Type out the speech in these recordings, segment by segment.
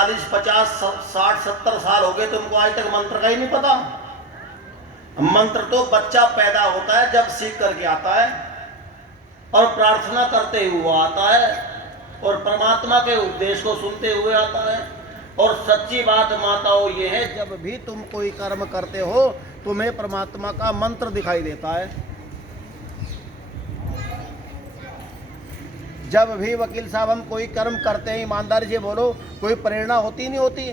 40, 50, 60, 70 साल हो गए, तुमको आज तक मंत्र का ही नहीं पता। मंत्र तो बच्चा पैदा होता है जब सीख करके आता है, और प्रार्थना करते हुए आता है, और परमात्मा के उपदेश को सुनते हुए आता है। और सच्ची बात माताओं ये है, जब भी तुम कोई कर्म करते हो तुम्हें परमात्मा का मंत्र दिखाई देता है। जब भी वकील साहब हम कोई कर्म करते हैं, ईमानदारी से बोलो, कोई प्रेरणा होती नहीं होती?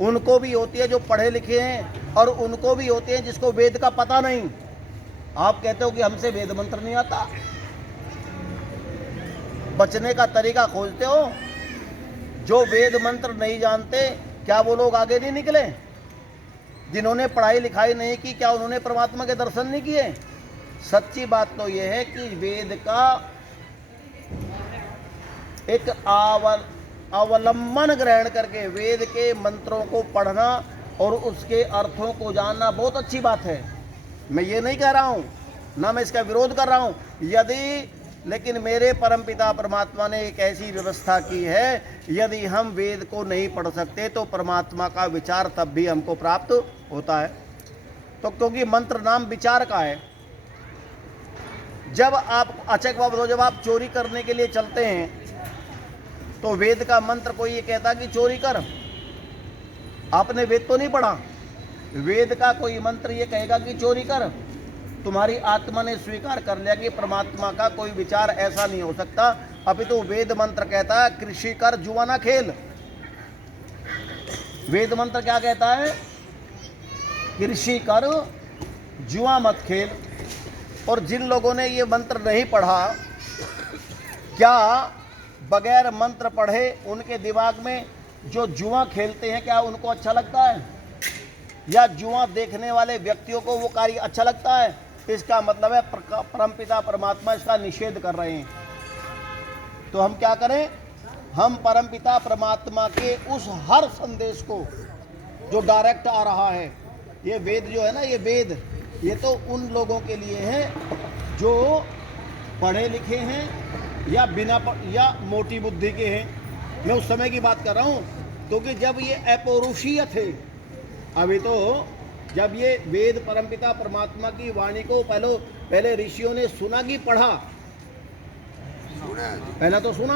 उनको भी होती है जो पढ़े लिखे हैं, और उनको भी होते हैं जिसको वेद का पता नहीं। आप कहते हो कि हमसे वेद मंत्र नहीं आता, बचने का तरीका खोजते हो। जो वेद मंत्र नहीं जानते, क्या वो लोग आगे नहीं निकले? जिन्होंने पढ़ाई लिखाई नहीं की, क्या उन्होंने परमात्मा के दर्शन नहीं किए? सच्ची बात तो यह है कि वेद का एक अवलंबन ग्रहण करके वेद के मंत्रों को पढ़ना और उसके अर्थों को जानना बहुत अच्छी बात है। मैं ये नहीं कह रहा हूँ, ना मैं इसका विरोध कर रहा हूँ। लेकिन मेरे परमपिता परमात्मा ने एक ऐसी व्यवस्था की है, यदि हम वेद को नहीं पढ़ सकते तो परमात्मा का विचार तब भी हमको प्राप्त होता है। तो क्योंकि मंत्र नाम विचार का है। जब आप अचक बाबा, जब आप चोरी करने के लिए चलते हैं तो वेद का मंत्र कोई ये कहता कि चोरी कर, आपने वेद तो नहीं पढ़ा। वेद का कोई मंत्र ये कहेगा कि चोरी कर। तुम्हारी आत्मा ने स्वीकार कर लिया कि परमात्मा का कोई विचार ऐसा नहीं हो सकता। अभी तो वेद मंत्र कहता है कृषि कर जुआ ना खेल। वेद मंत्र क्या कहता है? कृषि कर जुआ मत खेल। और जिन लोगों ने ये मंत्र नहीं पढ़ा, क्या बगैर मंत्र पढ़े उनके दिमाग में जो जुआ खेलते हैं क्या उनको अच्छा लगता है? या जुआ देखने वाले व्यक्तियों को वो कार्य अच्छा लगता है? इसका मतलब है परमपिता परमात्मा इसका निषेध कर रहे हैं। तो हम क्या करें? हम परमपिता परमात्मा के उस हर संदेश को जो डायरेक्ट आ रहा है, ये वेद जो है ना, ये वेद ये तो उन लोगों के लिए है जो पढ़े लिखे हैं या मोटी बुद्धि के हैं। मैं उस समय की बात कर रहा हूँ, क्योंकि जब ये अपौरुषीय थे, अभी तो जब ये वेद परमपिता परमात्मा की वाणी को पहले ऋषियों ने सुना कि पढ़ा? पहला तो सुना।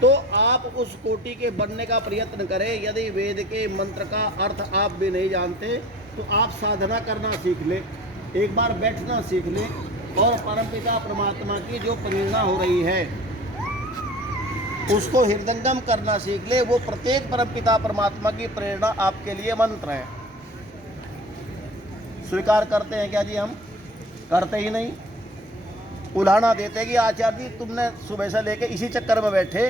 तो आप उस कोटि के बनने का प्रयत्न करें। यदि वेद के मंत्र का अर्थ आप भी नहीं जानते तो आप साधना करना सीख ले, एक बार बैठना सीख ले, और परमपिता परमात्मा की जो प्रेरणा हो रही है उसको हृदयंगम करना सीख ले। वो प्रत्येक परमपिता परमात्मा की प्रेरणा आपके लिए मंत्र है। स्वीकार करते हैं क्या जी? हम करते ही नहीं। उलाहना देते कि आचार्य जी तुमने सुबह से लेके इसी चक्कर में बैठे,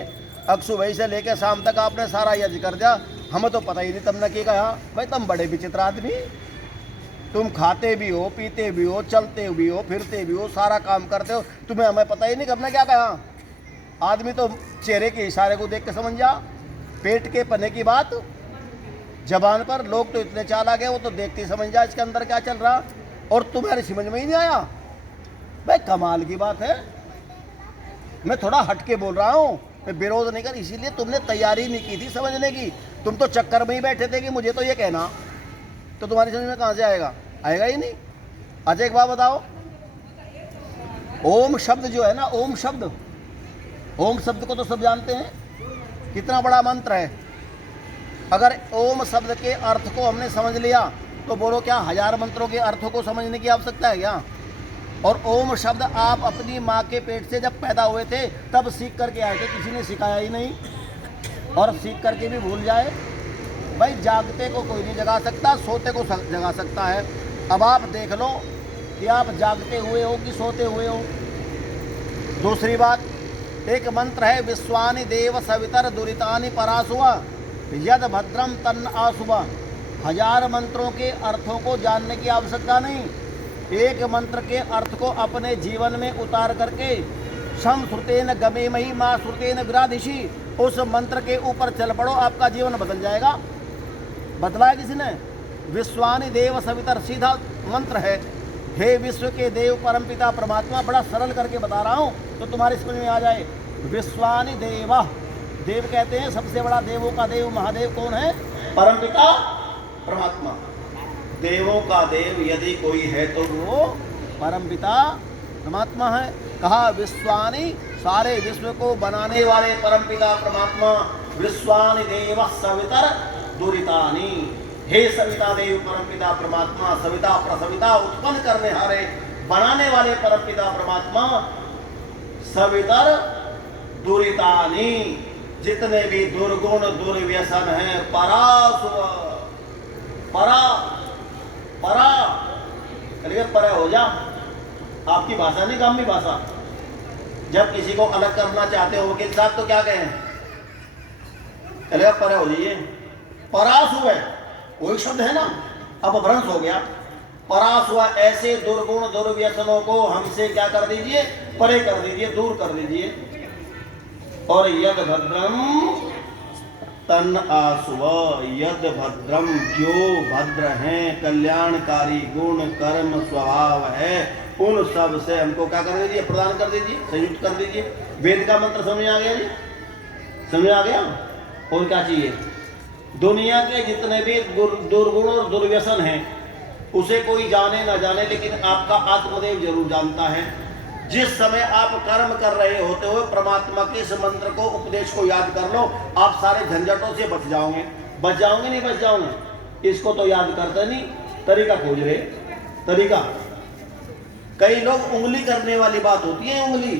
अब सुबह से लेके शाम तक आपने सारा यज्ञ कर दिया, हमें तो पता ही नहीं तुमने क्या कहा। भाई तुम बड़े विचित्र आदमी, तुम खाते भी हो, पीते भी हो, चलते भी हो, फिरते भी हो, सारा काम करते हो, तुम्हें हमें पता ही नहीं हमने क्या कहा। आदमी तो चेहरे के इशारे को देख के समझ जा। पेट के पने की बात जबान पर, लोग तो इतने चालाक है वो तो देखते ही समझ जा इसके अंदर क्या चल रहा, और तुम्हारी समझ में ही नहीं आया। भाई कमाल की बात है। मैं थोड़ा हटके बोल रहा हूँ, मैं विरोध नहीं कर, इसीलिए तुमने तैयारी नहीं की थी समझने की। तुम तो चक्कर में ही बैठे थे कि मुझे तो ये कहना, तो तुम्हारी समझ में कहाँ से आएगा? आएगा ही नहीं। अच्छा एक बात बताओ, ओम शब्द जो है ना, ओम शब्द को तो सब जानते हैं, कितना बड़ा मंत्र है। अगर ओम शब्द के अर्थ को हमने समझ लिया तो बोलो क्या 1000 मंत्रों के अर्थों को समझने की आवश्यकता है क्या? और ओम शब्द आप अपनी माँ के पेट से जब पैदा हुए थे तब सीख करके आए थे, किसी ने सिखाया ही नहीं। और सीख करके भी भूल जाए। भाई जागते को कोई नहीं जगा सकता, सोते को जगा सकता है। अब आप देख लो कि आप जागते हुए हो कि सोते हुए हो। दूसरी बात, एक मंत्र है विश्वानि देव सवितर दुरितानि परासुवा यद भद्रम तन्न आसुवा। 1000 मंत्रों के अर्थों को जानने की आवश्यकता नहीं। एक मंत्र के अर्थ को अपने जीवन में उतार करके शम श्रुतेन गमे मही माँ श्रुतेन विराधिशी, उस मंत्र के ऊपर चल पड़ो, आपका जीवन बदल जाएगा। बदला है किसी ने? विश्वानि देव सवितर सीधा मंत्र है। हे विश्व के देव परमपिता परमात्मा, बड़ा सरल करके बता रहा हूँ तो तुम्हारी समझ में आ जाए। विश्वानि देव, देव कहते हैं सबसे बड़ा देवों का देव महादेव कौन है? परमपिता परमात्मा। देवों का देव यदि कोई है तो वो परमपिता परमात्मा है। कहा विश्वानि, सारे विश्व को बनाने वाले परमपिता परमात्मा। विश्वानि देव सवितर दुरितानि, हे सविता देव परमपिता परमात्मा, सविता प्रसविता उत्पन्न करने हारे बनाने वाले परमपिता परमात्मा। सवितर दुरितानि, जितने भी दुर्गुण दुर्व्यसन हैं, परासुव, परा परा चलिए परा हो जा। आपकी भाषा नहीं गांधी भाषा। जब किसी को अलग करना चाहते हो वकील साहब तो क्या कहें? चलेगा परा हो जाइए। परास हुआ वही शब्द है ना, अब भ्रंश हो गया। परास हुआ, ऐसे दुर्गुण दुर्व्यसनों को हमसे क्या कर दीजिए? परे कर दीजिए, दूर कर दीजिए। और यद भद्रम तन आसुव, यद भद्रम, जो भद्र हैं, कल्याणकारी गुण कर्म स्वभाव है, उन सब से हमको क्या कर दीजिए? प्रदान कर दीजिए, संयुक्त कर दीजिए। वेद का मंत्र समझ आ गया जी? समझ आ गया? और क्या चाहिए? दुनिया के जितने भी दुर्गुण और दुर्व्यसन हैं उसे कोई जाने ना जाने, लेकिन आपका आत्मदेव जरूर जानता है। जिस समय आप कर्म कर रहे होते हो परमात्मा के इस मंत्र को, उपदेश को याद कर लो, आप सारे झंझटों से बच जाओगे। बच जाओगे नहीं बच जाओगे? इसको तो याद करते नहीं, तरीका खोज रहे। तरीका, कई लोग उंगली करने वाली बात होती है, उंगली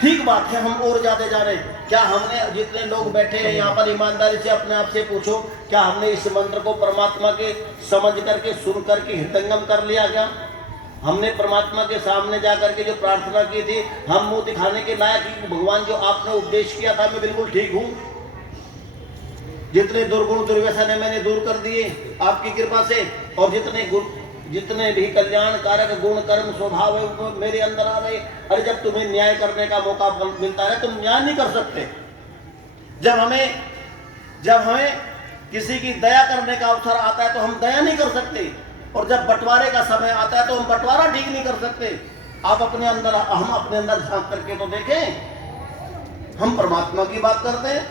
ठीक बात है, हम और ज्यादा जाने। क्या हमने, जितने लोग बैठे हैं यहाँ पर, ईमानदारी से अपने आप से पूछो, क्या हमने इस मंत्र को परमात्मा के समझ करके सुन करके हृदयंगम कर लिया? क्या हमने परमात्मा के सामने जा करके जो प्रार्थना की थी, हम मुंह दिखाने के लायक कि भगवान जो आपने उपदेश किया था मैं बिल्कुल ठीक हूँ? जितने दुर्गुण दुर्व्यसन है मैंने दूर कर दिए आपकी कृपा से, और जितने भी कल्याण कारक गुण कर्म स्वभाव है वो मेरे अंदर आ रहे। अरे जब तुम्हें न्याय करने का मौका मिलता है तुम न्याय नहीं कर सकते। जब हमें किसी की दया करने का अवसर आता है तो हम दया नहीं कर सकते, और जब बंटवारे का समय आता है तो हम बंटवारा ठीक नहीं कर सकते। हम अपने अंदर झांक करके तो देखें। हम परमात्मा की बात करते हैं,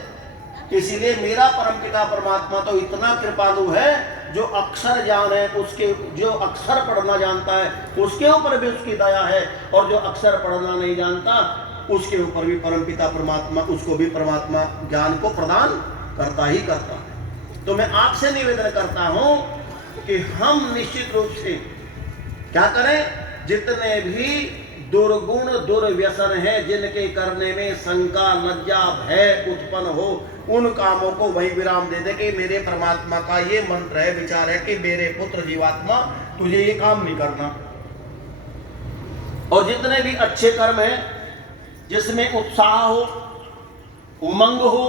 इसीलिए मेरा परमपिता परमात्मा तो इतना कृपालु है, जो अक्षर ज्ञान है उसके, जो अक्षर पढ़ना जानता है उसके ऊपर भी उसकी दया है, और जो अक्षर पढ़ना नहीं जानता उसके ऊपर भी परमपिता परमात्मा, उसको भी परमात्मा ज्ञान को प्रदान करता ही करता है। तो मैं आपसे निवेदन करता हूं कि हम निश्चित रूप से क्या करें? जितने भी दुर्गुण दुर्व्यसन है, जिनके करने में शंका लज्जा भय उत्पन्न हो, उन कामों को वही विराम दे दे कि मेरे परमात्मा का ये मंत्र है, विचार है कि मेरे पुत्र जीवात्मा तुझे ये काम नहीं करना। और जितने भी अच्छे कर्म हैं जिसमें उत्साह हो, उमंग हो,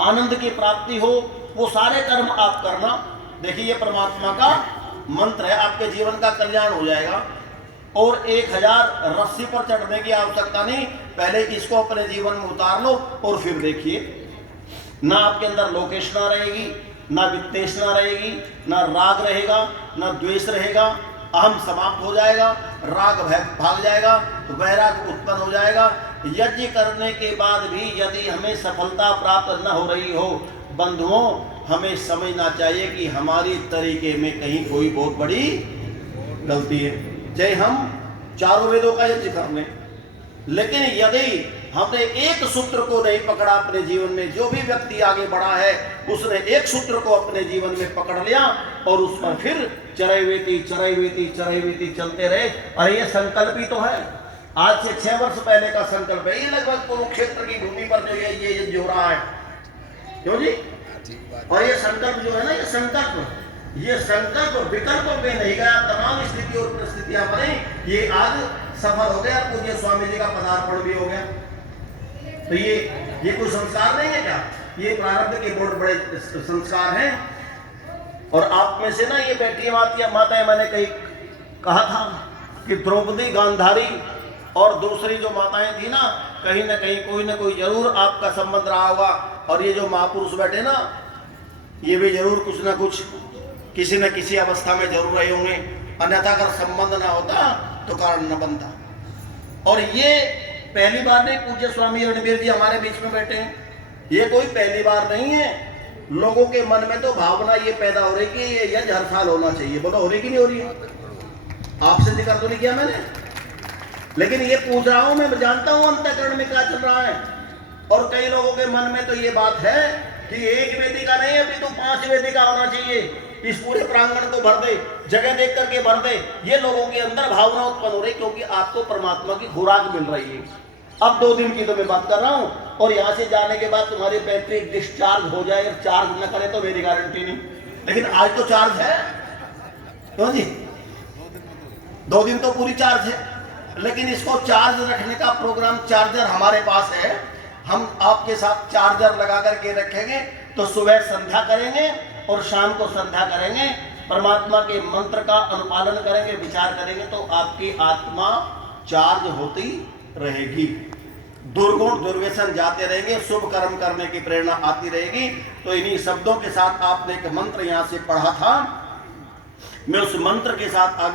आनंद की प्राप्ति हो, वो सारे कर्म आप करना। देखिए ये परमात्मा का मंत्र है, आपके जीवन का कल्याण हो जाएगा। और 1000 रस्सी पर चढ़ने की आवश्यकता नहीं, पहले इसको अपने जीवन में उतार लो और फिर देखिए, ना आपके अंदर लोकेशना रहेगी, ना वित्तेषणा रहेगी, ना राग रहेगा, ना द्वेष रहेगा। अहम समाप्त हो जाएगा, राग भाग जाएगा, वैराग उत्पन्न हो जाएगा। यज्ञ करने के बाद भी यदि हमें सफलता प्राप्त न हो रही हो, बंधुओं हमें समझना चाहिए कि हमारी तरीके में कहीं कोई बहुत बड़ी गलती है। चाहे हम चारों वेदों का यज्ञ कर लें, लेकिन यदि हमने एक सूत्र को नहीं पकड़ा अपने जीवन में, जो भी व्यक्ति आगे बढ़ा है उसने एक सूत्र को अपने जीवन में पकड़ लिया और उस पर फिर चरैवेती चलते रहे। अरे ये संकल्प ही तो है, आज से 6 वर्ष पहले का संकल्प है। ये लगभग कुरुक्षेत्र की भूमि पर जो ये जो हो रहा है, क्यों जी? और ये संकल्प जो है ना, ये संकल्प विकल्प में नहीं गया, तमाम स्थिति और परिस्थितियां बनी, ये आज सफल हो गया। पूज्य स्वामी जी का पदार्पण भी हो गया। तो ये कोई संस्कार नहीं है क्या? ये प्रारब्ध के बहुत बड़े संस्कार हैं। और आप में से ना ये बैठी माताएं, मैंने कहीं कहा था कि द्रौपदी, गांधारी और दूसरी जो माताएं थी ना, कहीं ना कहीं कोई ना कोई जरूर आपका संबंध रहा होगा। और ये जो महापुरुष बैठे ना, ये भी जरूर कुछ ना कुछ किसी न किसी अवस्था में जरूर रहे होंगे, अन्यथा अगर संबंध ना होता तो कारण न बनता। और ये पहली बार नहीं, पूज्य स्वामी रणबीर जी हमारे बीच में बैठे हैं, ये कोई पहली बार नहीं है। लोगों के मन में तो भावना ये पैदा हो रही कि ये यज्ञ हर साल होना चाहिए। बोलो हो रही कि नहीं हो रही है? आपसे जिक्र तो नहीं किया मैंने, लेकिन ये पूछ रहा हूं, मैं जानता हूं अंतःकरण में क्या चल रहा है। और कई लोगों के मन में तो ये बात है कि एक वेदिका नहीं, अभी तो 5 वेदिका होना चाहिए, इस पूरे प्रांगण को भर दे, जगह देख करके भर दे। ये लोगों के अंदर भावना उत्पन्न हो रही, क्योंकि आपको परमात्मा की खुराक मिल रही है। अब 2 दिन की तो मैं बात कर रहा हूं, और यहां से जाने के बाद तुम्हारी बैटरी डिस्चार्ज हो जाए, चार्ज न करे तो मेरी गारंटी नहीं, लेकिन आज तो चार्ज है। क्यों जी? 2 दिन तो पूरी चार्ज है, लेकिन इसको चार्ज रखने का प्रोग्राम, चार्जर हमारे पास है, हम आपके साथ चार्जर लगा करके रखेंगे। तो सुबह संध्या करेंगे और शाम को संध्या करेंगे, परमात्मा के मंत्र का अनुपालन करेंगे, विचार करेंगे, तो आपकी आत्मा चार्ज होती रहेगी, दुर्गुण दुर्व्यसन जाते रहेंगे, शुभ कर्म करने की प्रेरणा आती रहेगी। तो इन्हीं शब्दों के साथ आपने एक मंत्र यहां से पढ़ा था, मैं उस मंत्र के साथ आगे